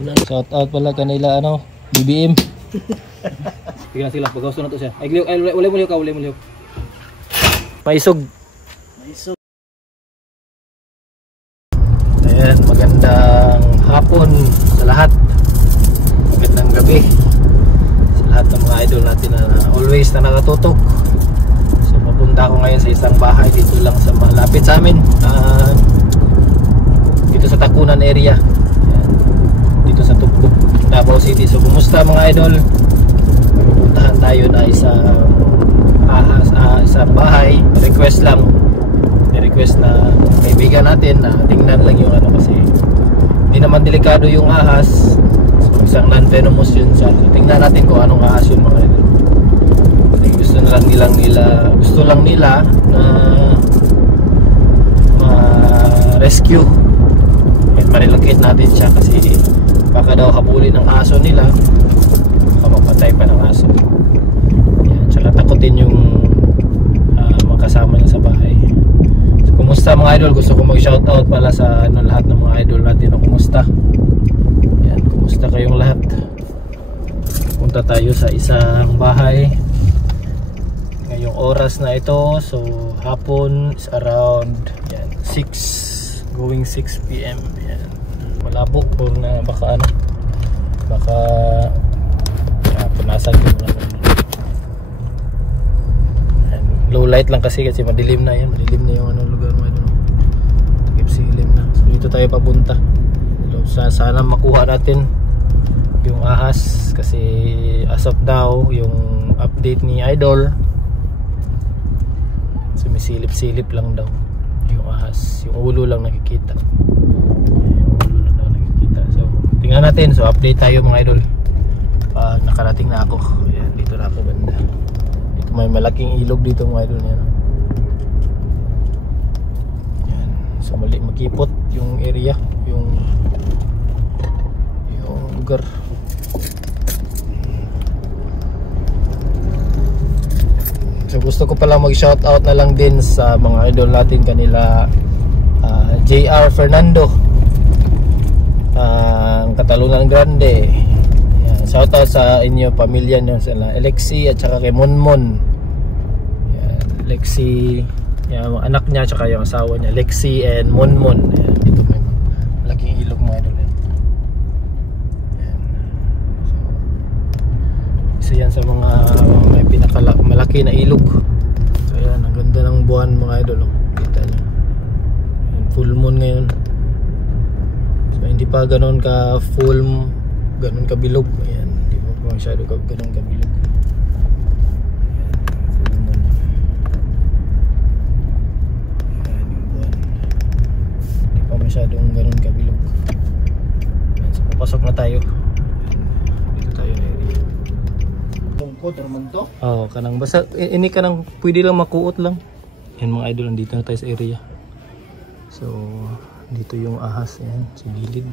Shout out pala kanila ano, BBM. Tignan sila, pagkauso na to siya. Ay, wala mo liyo ka, wala mo liyo. Paisog. Paisog. Ayan, magandang hapon sa lahat. Magandang gabi sa lahat ng mga idol natin na always na nakatutok. So papunta ako ngayon sa isang bahay dito lang sa malapit sa amin, dito sa Takunan area. Ayan, dito sa Tukbuk, Davao City. So kumusta mga idol? Puntahan tayo na isang bahay. Request lang, request na kaibigan natin na tingnan lang yung ano, kasi hindi naman delikado yung ahas. So isang non-venomous yun siya. So tingnan natin kung anong ahas yun mga idol. Gusto lang nila na ma-rescue and ma-relocate natin siya kasi baka daw habulin ng aso nila, baka mapatay pa ng aso. Yan, tsaka takutin yung makasama niya sa bahay. So kumusta mga idol? Gusto ko mag-shoutout pala sa lahat ng mga idol natin. Kumusta? Yan, kumusta kayong lahat? Punta tayo sa isang bahay ngayong oras na ito. So hapon is around 6 going 6 PM. Yan, malabo or na baka punasan ko na. Low light lang kasi madilim na yan. Madilim na yung lugar mo ito. Takip silim na. So dito tayo papunta. Sana makuha natin yung ahas kasi as of now yung update ni Idol, sumisilip-silip lang daw yung ahas. Yung ulo lang nakikita. So tingnan natin. So update tayo mga idol pag nakarating na ako. Ayan, dito na ako banda. Dito may malaking ilog dito mga idol. Ayan. So makipot yung area, yung lugar. So gusto ko pala mag-shoutout na lang din sa mga idol natin kanila, JR Fernando, ang Katalunan Grande. Yan, shoutout sa inyo pamilya nyo, sila Alexi at saka kay Monmon. Yan, Alexi, yan, anak niya at saka yung asawa niya, Alexi and Monmon. Yan, dito may malaking ilog mga idol. Yan sa mga may pinakamalaki na ilog. So yan, ang ganda ng buwan mga idol. Kita nyo, yan, full moon ngayon. So hindi pa ganoon ka full, ganoon ka bilog. Ayan, hindi pa masyado ka ganoon ka bilog. Ayan, full moon. Ayan yung buwan, hindi pa masyadong ganoon ka bilog. Ayan, so papasok na tayo. Dito tayo na area. Oh, kanang basta ini kanang pwede lang makuot lang. Yan mga idol, nandito na tayo sa area. So dito yung ahas, yan sa gilid.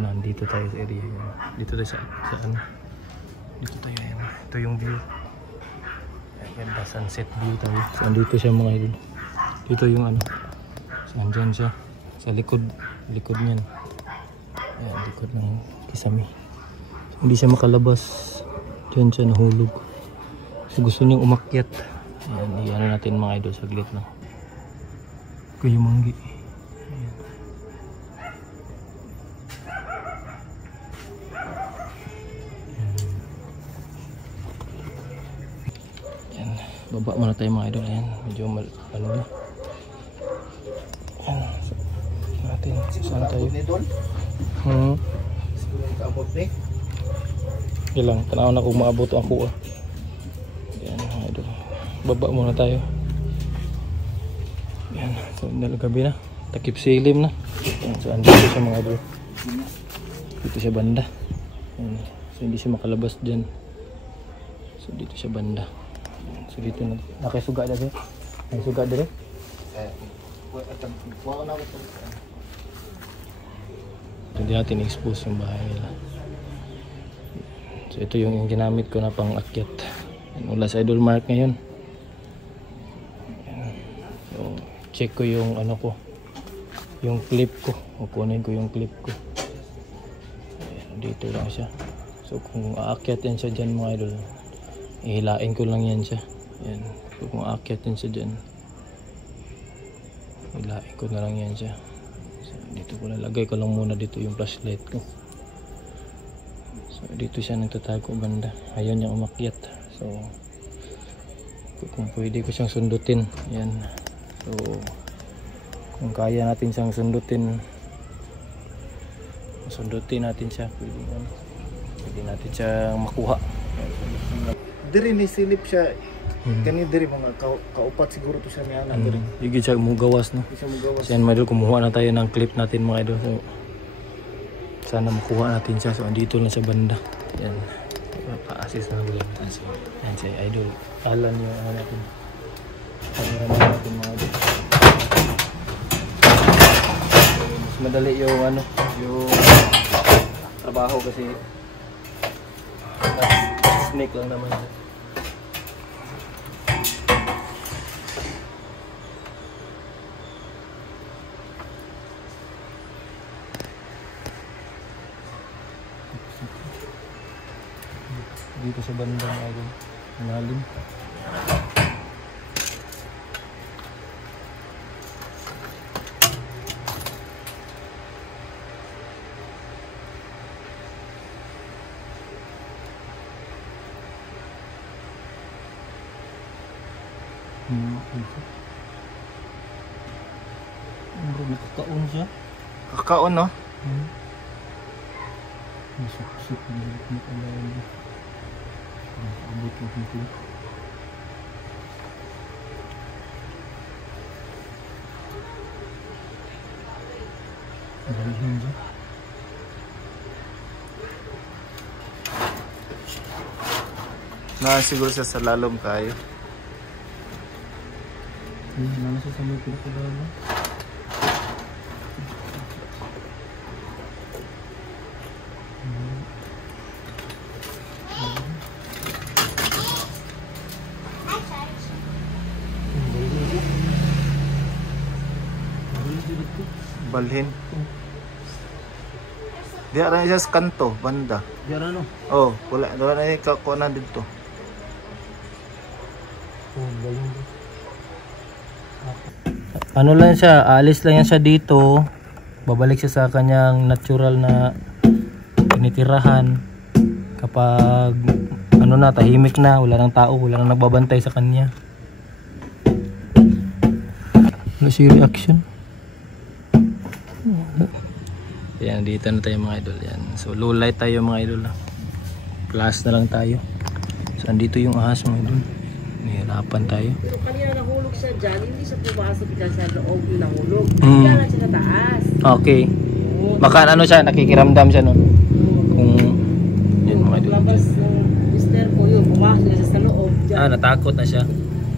Nandito tayo sa area. Yan. Dito tayo sa ano. Dito tayo, yan. Ito yung view. Yan, ganda sunset view tayo. So andito siya mga idol. Dito yung ano. So andyan siya sa likod niyan. Yan, likod ng kisame. So, hindi siya makalabas. Diyan siya nahulog. So gusto niyang umakyat. Ayan, iyan natin mga idol saglit lang. Kuya Manggi. Ayan. Ayan. Baba muna tayo mga idol. Ayan, medyo ano na. Ayan. So, natin. Saan tayo? Ilang panahon na kung maabot ako. Ayan, idol. Baba muna tayo. Ayan, so gabi na. Takip silim na. Ayan, so andito siya mga idol. Dito siya banda. Ayan, so hindi siya makalabas dyan. So dito siya banda. Ayan, so dito na. Nakisuga na siya. Nakisuga na rin. Hindi natin expose yung bahay nila. So ito yung ginamit ko na pang akyat. Mula sa Idol Mark ngayon. So check ko yung ano ko, yung clip ko. Kukunin ko yung clip ko. dito lang siya. So kung aakyat yan siya dyan mga idol, ihilain ko lang yan siya. Yan. So kung aakyat yan siya dyan, hilain ko na lang yan siya. So dito ko lalagay ko lang muna dito yung flashlight ko. So dito siya nagtatago banda. Ayaw niya umakyat. So kung pwede ko siyang sundutin, yan. So kung kaya natin siyang sundutin natin siya, pwede natin siyang makuha. Diri ni silip siya. Kani diri mga kaupat siguro to siya niya na diri. Higit siya mugawas, no? Isa mo gawas. So yan mga idol, kumuha na tayo ng clip natin mga idol. So sana makuha natin siya. So andito lang sa banda. Yan. Pa-assist na lang natin. Yan si idol. Alan yung ano natin. Cameraman natin mga idol. So, mas madali yung ano, yung trabaho kasi snake lang naman. Dito sa banda mga idol, malalim. Nakakaon siya. Kakaon no? Masuk-suk na alalim. Abot lang ito. Balhin siya. Na siguro siya sa lalom kayo. Nasa sa may pinakilala. Balhin. Di ara siya sa kanto, banda. Diyan ano? Oh, wala na yung kakuanan dito. Balhin. Ano lang siya, alis lang yan siya dito. Babalik siya sa kanyang natural na tinitirahan. Kapag ano na, tahimik na, wala nang tao, wala nang nagbabantay sa kanya. Ano si reaction? Yan, dito na tayo mga idol. Yan. So low light tayo mga idol. Plus na lang tayo. So andito yung ahas mga idol. Nahirapan tayo. Pero kanina nahulog siya dyan, hindi siya pumasok dyan sa loob yung nahulog. Kaya lang siya sa taas. Okay. Baka ano siya, nakikiramdam siya nun. Kung yun mga idol. Labas ng mister ko yun, pumasok siya sa loob dyan. Ah, natakot na siya.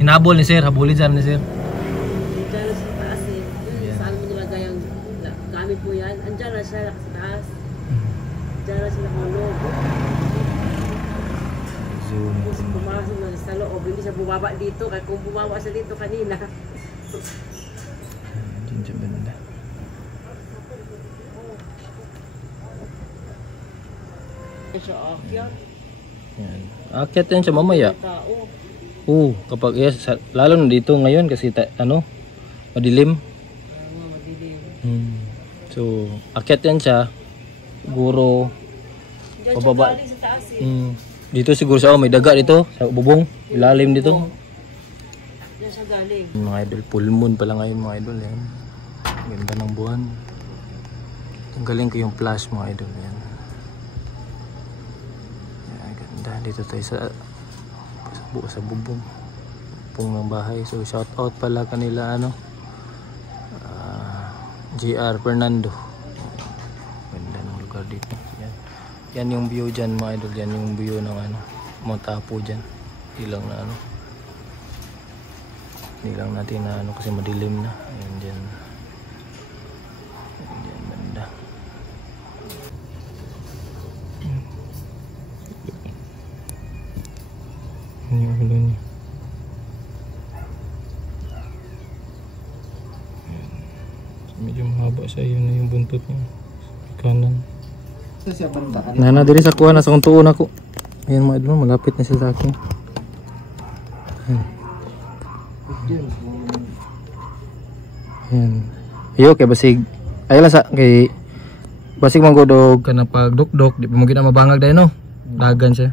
Hinabol ni sir, habulin siya ni sir. Dyan lang siya sa taas eh. Yun, saan mo nilagay ang gamit mo yan? Andyan lang siya sa taas. Dyan lang siya nahulog. Zoom. Kasi pumasok na sa loob, hindi siya bumaba dito. Kaya kung bumaba siya dito kanina. Diyan siya banda. Siya akyat. Yan. Akyat yan siya mamaya. Tao. Oo, kapag yes, lalo na dito ngayon kasi ano, madilim. Madilim. So, akyat yan siya. Siguro Diyan siya pababa. galing sa taas eh. Dito siguro sa may daga dito, sa bubong, ilalim dito. Diyan siya galing. Mga idol, full moon pala ngayon mga idol yan. Ganda ng buwan. Tanggalin ko yung flash mga idol yan. Yan, ganda. Dito tayo sa bubong. Bubong ng bahay. So shout out pala kanila ano. JR Fernando. Ganda ng lugar dito. Yan. Yan yung view dyan mga idol. Yan yung view ng ano, Mount Apo dyan. Ilang na ano. Hindi lang natin na ano kasi madilim na. Ayan dyan. Ayan dyan banda. Ayan yung ulo niya. Ayan. So, medyo mahaba siya. Yun na yung buntot niya. Sa kanan. Sa siya bandaan. Nana diri sa kuha na sa kung tuon ako. Ayan mga idol, malapit na siya sa akin. Ayan. Ayan. Ayo kay basig. Ay lang sa kay basig manggodog kana pag dukdok di pa mo gina mabangag dai no. Dagan siya.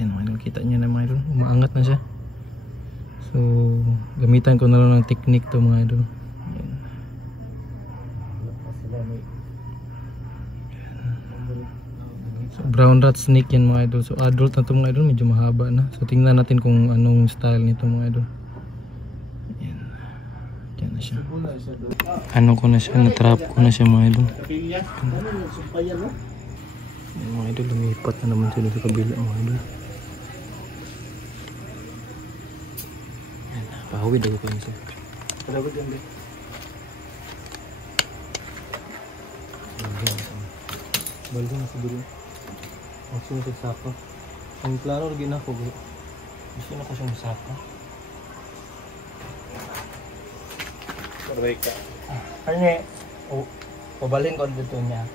Ayan mga idol, kita niyo na mga idol, umaangat na siya. So gamitan ko na lang ng technique to mga idol. Ayan. So, brown rat snake yan mga idol. So adult na to mga idol, medyo mahaba na. So tingnan natin kung anong style nito mga idol. Ayan. Diyan na siya. Ano ko na siya, natrap ko na siya mga idol. Ayan mga idol, lumipat na naman sila sa kabila mga idol. Ayan, pahawid ako kayo siya. Palawid yan ba? Baldo na sa dulo. Ang sunod sa sako. Ang plano lagi na ako. Gusto na ko siyang sako. Correct ka. Ano eh? Pabalhin ko dito niya.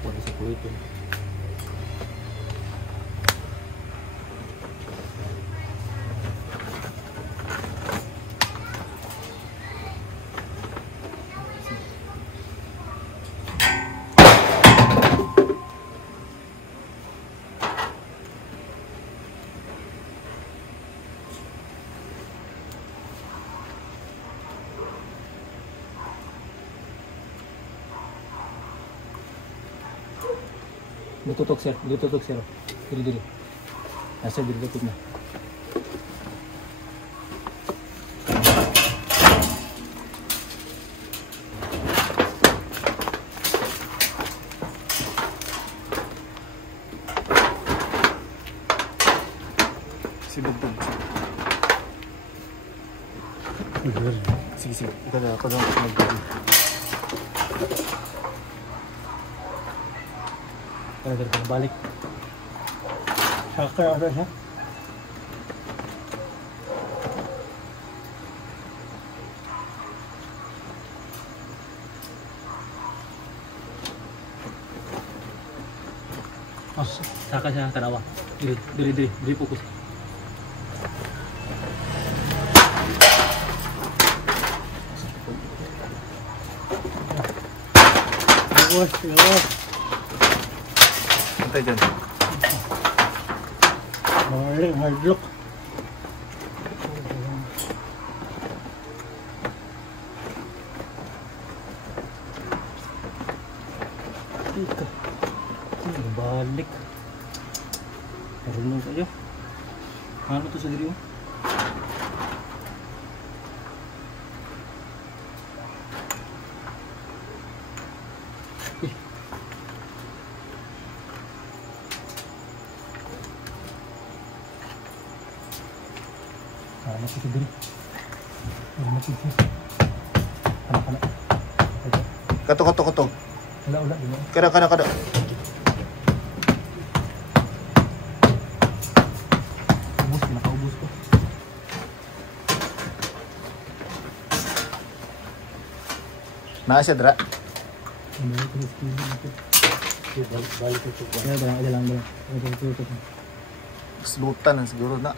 Wala sa kulit yun. Ditutok sir, ditutok sir. Dili. Nasa ditutok na. Sibugtog. Sige. Ito na ako lang mag-gawin. Kaya balik. Saka ada siya. Oh, saka siya tanawa. Dili fokus. Awas. Antay dyan. Hardlock. Balik. Marunong kayo. Ano to sa diri mo? Ano sa diri? Ano sa diri? Ano? Kato. Wala. Kada. Nakaubos ko. Naa siya dra. Balik ko. Ada lang. Slutan na siguro na.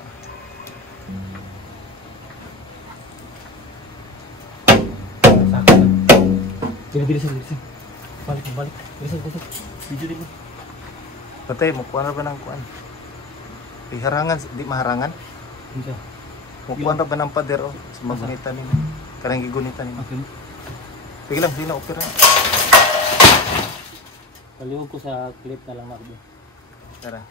Saka. Dili. Balik. Bisa. Video dito. Patay mo kuan ra ba nang kuan? Di harangan, di maharangan. Bisa. Mo kuan ra ba nang pader o sa magunitan ni. Kanang gigunitan ni. Okay. Sige lang, sino opera. Palihog ko sa clip na lang ako. Tara.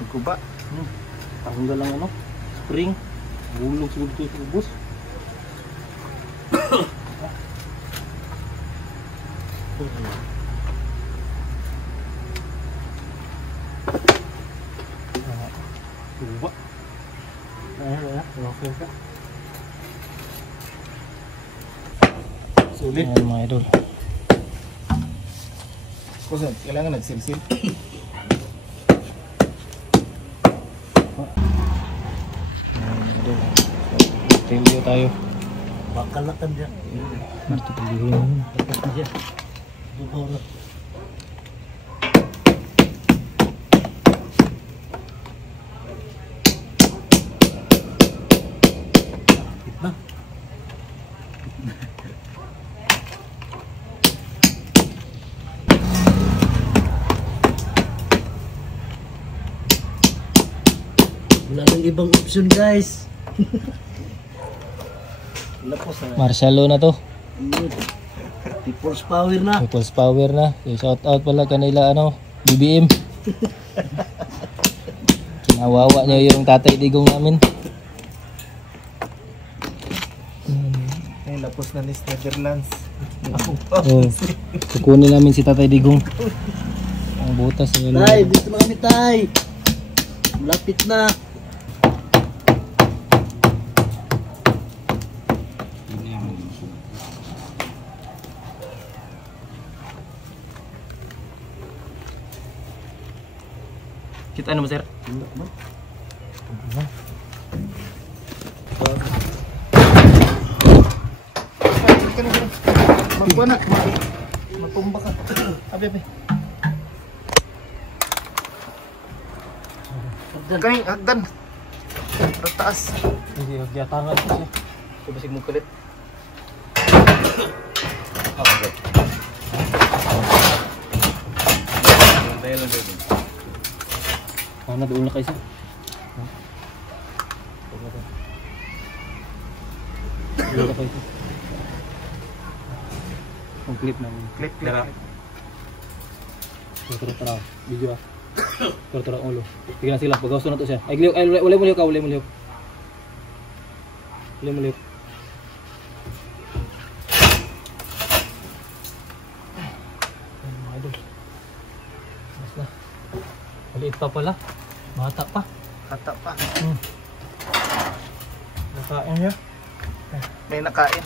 Nagkuba. Tanggal lang ano, spring, bulog siguro ito sa ubos. Kuba. Sulit. Ayan mga idol. Kusan, kailangan nagsilsil. Ayan mga idol. Tilyo tayo. Bakalakan dyan. Marto pilihin. Dapat na dyan. Bukaw na. Wala nang ibang option guys. Lapos na. Marshalo na to. Force power na. Equals power na. So, shout out pala kanila ano, BBM. Kinawawa niya yung tatay digong namin. Ay, lapos na ni Netherlands. Oh, kukunin namin si tatay digong. Ang butas niya. Tay, dito na kami tay. Lapit na. Kita ano mo sir? Magbuwan na. Matumba ka. Abi. Kay hagdan. Taas. Hindi, magyatangan ko siya. Subasig mo kulit. Ano doon na kayo siya? Doon na kayo siya. Ang clip namin. Clip. Tara. Video ah. Tara ulo. Tignan sila. Pagawas na to siya. Ay, ulay mo liok. Ulay mo liok. Basta. Maliit pa pala. Bata pa. Hata pa. Nakain niya. May nakain.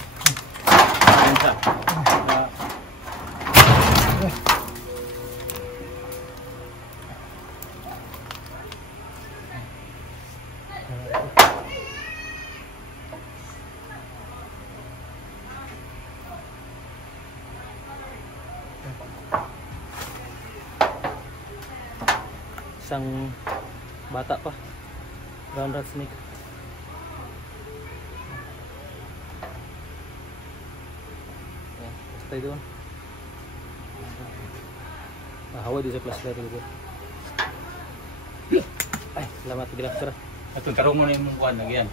Isang bata pa. Brown rat snake. Ayan, basta doon. Hawa di sa plaster dito. Ay, salamat bilang sir. At karong mo na yung kuhan nagyan.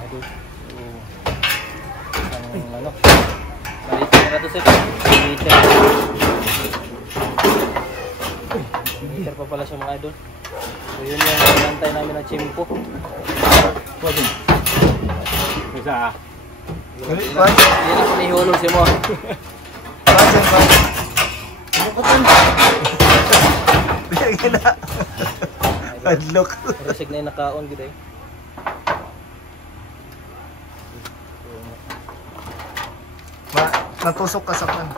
Aduh. Ang ano? Maliit na ito sir. Meter pa pala siya mga idol. So yun yung nantay namin na chimpo. Pwede. Isa. Gali, Hindi na ko nihulog si mo. Gila. Adlock. Resig na yung nakaon gito eh. Natusok ka sa kan.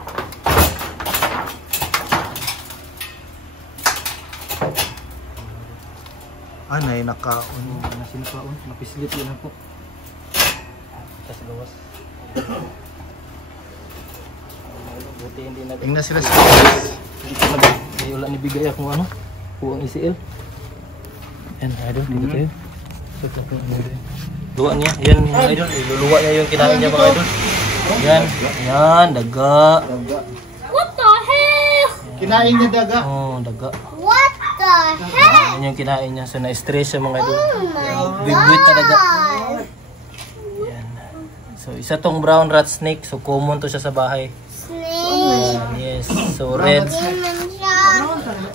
Anay nakaon. Nasin kaon. Napislit yun ako. Tapos gawas. Buti hindi na. Tingnan sila sa Hindi wala nibigay akong ano. Puwang ICL. Yan, idol. Dito tayo. Luwa niya. Yan mga idol. Iluluwa niya yung kinain niya mga idol. Yan. Yan. Daga. What the hell? kinain niya daga. Oh, daga. What the heck? Yan yung kinain niya. So, na-stress siya mga idol. Oh my Big-big na daga. god. Yan. So, isa tong brown rat snake. So, common to siya sa bahay. Snake. Yan, yes. So, red. Demon siya.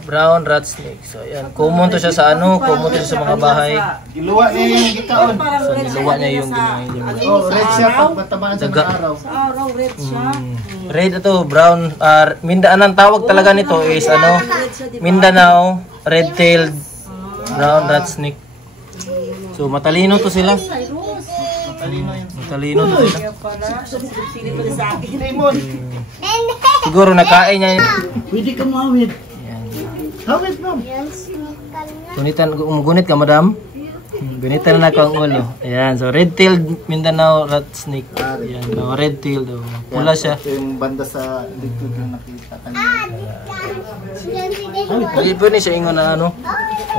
Brown rat snake. So, yan. Common to siya sa ano. Common to siya sa mga bahay. Giluwa niya yung gitaon. So, niluwa niya yung ginawa niya. Oh, red siya pag matamaan sa Daga. mga araw. Araw, red siya. Red ito, brown. Mindanao, ang tawag talaga nito is ano, Mindanao red-tailed Brown rat snake. So matalino to sila. Matalino to sila. Siguro nakain niya yun. Pwede ka mawid. Yan. Hawid mo. Gunit ka madam? Gunitan na ako ang ulo. Ayan, so red-tailed Mindanao rat snake. Ayan, no, red-tailed. Oh. Pula siya. Ito yung banda sa likod yung nakita kanina. Pwede ni siya ingon na ano.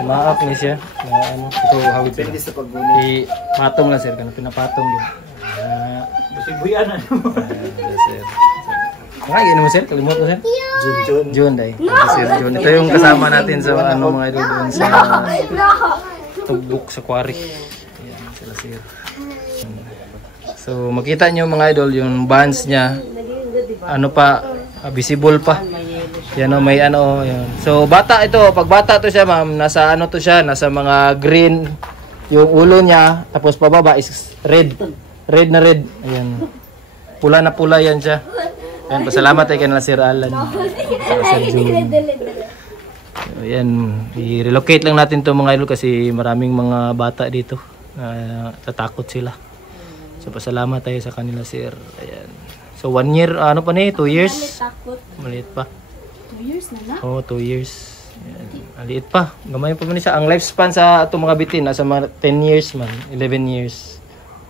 Umaak ni siya. Na ano, ito hawid sila. Depende sa paggunit. Patong lang sir, kana pinapatong yun. Kasi buyan na. Sir. Kaya mo sir, kalimut mo sir. Jun. Jun dai. Sir Jun. Ito yung kasama natin sa ano mga idol doon sa Tugbok sa quarry. Ayan sila sir. So makita nyo mga idol yung bands niya. Ano pa, visible pa. Yan o, may ano, yan. So bata ito, pag bata to siya ma'am, nasa ano to siya, nasa mga green yung ulo niya, tapos pababa is red. Red na red. Ayan. Pula na pula yan siya. Ayan, pasalamat ay kanila Sir Alan. Sir June. So, ayan, i-relocate lang natin to mga idol kasi maraming mga bata dito. Tatakot sila. So pasalamat tayo sa kanila Sir. Ayan. So 1 year, ano pa na 2 years? Maliit pa. 2 years na na? Oo, 2 years. Ayan. Maliit pa. Gamay pa man siya. Ang lifespan sa itong mga bitin, nasa mga 10 years man. 11 years.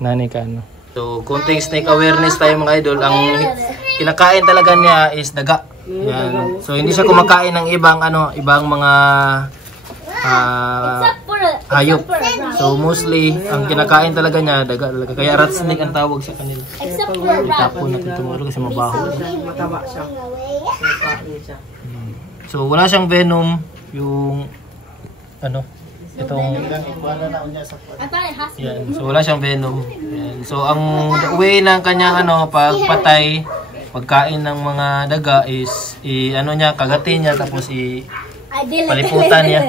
Nanay ka, ano. So, kunting snake awareness tayo mga idol. Ang kinakain talaga niya is daga. Yan. So, hindi siya kumakain ng ibang, ano, ibang mga hayop. So, mostly, ang kinakain talaga niya, daga talaga. Kaya rat snake ang tawag sa kanila. Except for rat. Itapon natin tumulong kasi mabaho. Mataba siya. Kain siya. So, wala siyang venom. Yung, ano, itong... Yan. So wala siyang venom. Yan. So ang way ng kanyang ano pagpatay, pagkain ng mga daga is ano niya, kagatin niya tapos paliputan niya,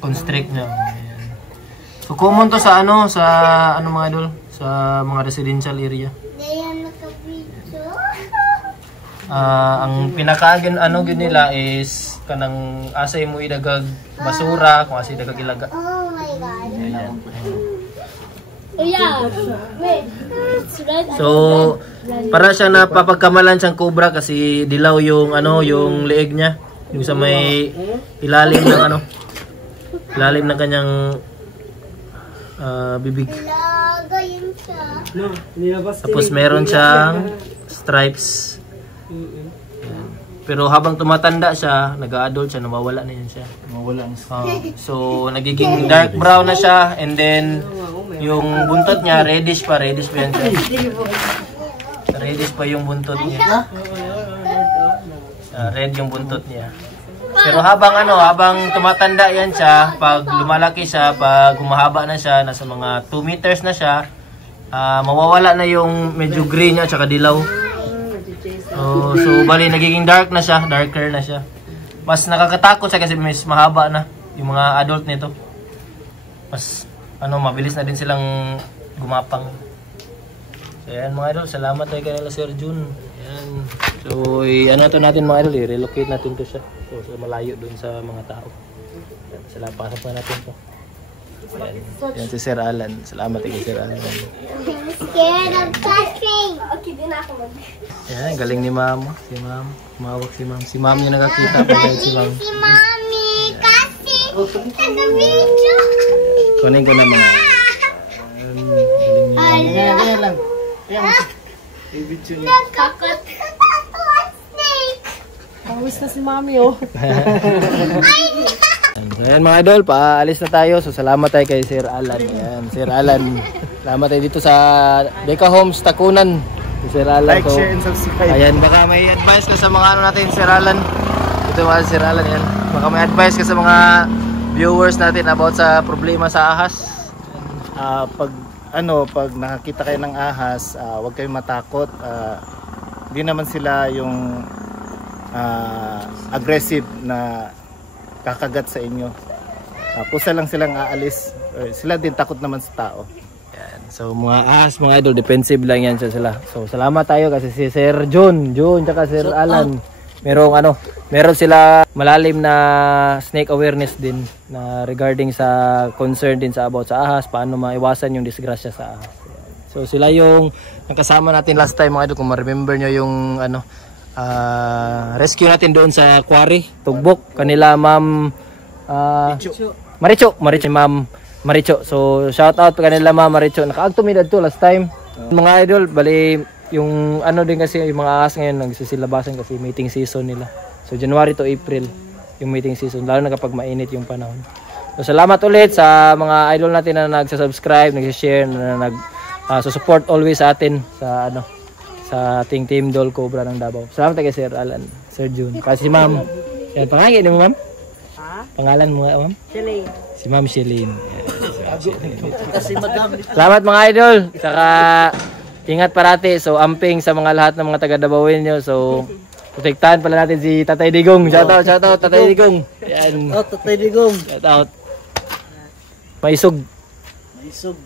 constrict niya. Yan. So common to sa ano mga idol, sa mga residential area. Ang pinakaagin ano gid nila is kanang asay mo idagag basura, kung asay dagag ilaga. Oh my god. Ayan. Oh yeah. Wait. It's red. So, para siya napapagkamalan siyang cobra kasi dilaw yung ano, yung leeg niya, yung sa may ilalim ng ano, ilalim ng kanyang bibig. Lagayin siya. Tapos meron siyang stripes. Pero habang tumatanda siya, nag-a-adult siya, nawawala na yan siya. Mawala ang So, nagiging dark brown na siya and then yung buntot niya, reddish pa yan siya. Reddish pa yung buntot niya. Red yung buntot niya. Pero habang tumatanda yan siya, pag lumalaki siya, pag humahaba na siya, nasa mga 2 meters na siya, mawawala na yung medyo green niya at saka dilaw. So bali nagiging darker na siya. Mas nakakatakot siya kasi mas mahaba na yung mga adult nito. Mas mabilis na din silang gumapang. So ayan mga idol, salamat tayo kanila Sir June. Ayan. So natin mga idol, i-relocate natin to siya. So malayo doon sa mga tao. Ayan, salamat pa natin to. Ayan si Sir Alan. Salamat kay Sir Alan. I'm scared of touching. Okay, din ako mag. Ayan, galing ni Mama. Si Ma'am. Tumawag si Ma'am. Si Ma'am yung nakakita. Si Ma'am. Si Mommy kasi taga-video. Kunin ko naman. Galing ni Ma'am. Kaya lang. I-video niya. Kakot. Snake. Pawis na si Mami oh. So, ayan mga idol, paalis na tayo. So salamat tayo kay Sir Alan. Ayan, Sir Alan. Salamat tayo dito sa Deca Homes, Takunan. Sir Alan. Like, So, share, and subscribe. ayan, baka may advice ka sa mga ano natin, Sir Alan. Ito mga Sir Alan, yan. Baka may advice ka sa mga viewers natin about sa problema sa ahas. Pag nakakita kayo ng ahas, huwag kayong matakot. Hindi naman sila yung aggressive na kakagat sa inyo. Kusa lang silang aalis. Sila din takot naman sa tao. Yan. So mga ahas, mga idol, defensive lang yan sila. So salamat tayo kasi si Sir John tsaka Sir Alan. meron sila malalim na snake awareness din na regarding sa concern din sa about sa ahas, paano maiwasan yung disgrasya sa ahas. So sila yung nakasama natin last time mga idol, kung ma-remember nyo yung rescue natin doon sa quarry, Tugbok, kanila ma'am Maricho, ma'am Maricho. So shout out kanila ma'am Maricho, nakaagto mi dito last time. Mga idol, bali yung din kasi yung mga ahas ngayon nagsisilabasan kasi mating season nila. So January to April yung mating season, lalo na kapag mainit yung panahon. So salamat ulit sa mga idol natin na nagsa-subscribe, nag-share, na support always sa atin sa sa ating Team Dol Cobra ng Davao. Salamat kay Sir Alan, Sir June. Kasi ma'am, yan pangalan mo ma'am? Ha? Pangalan mo ma'am? Shelly. Si Ma'am Shelleen. Kasi madam. Salamat mga idol. Saka ingat parati. So amping sa mga lahat ng mga taga Davawin nyo. So protektahan pala natin si Tatay Digong. Shout out Tatay Digong. Yan. Oh, Tatay Digong. Shout out. Maisog. Maisog.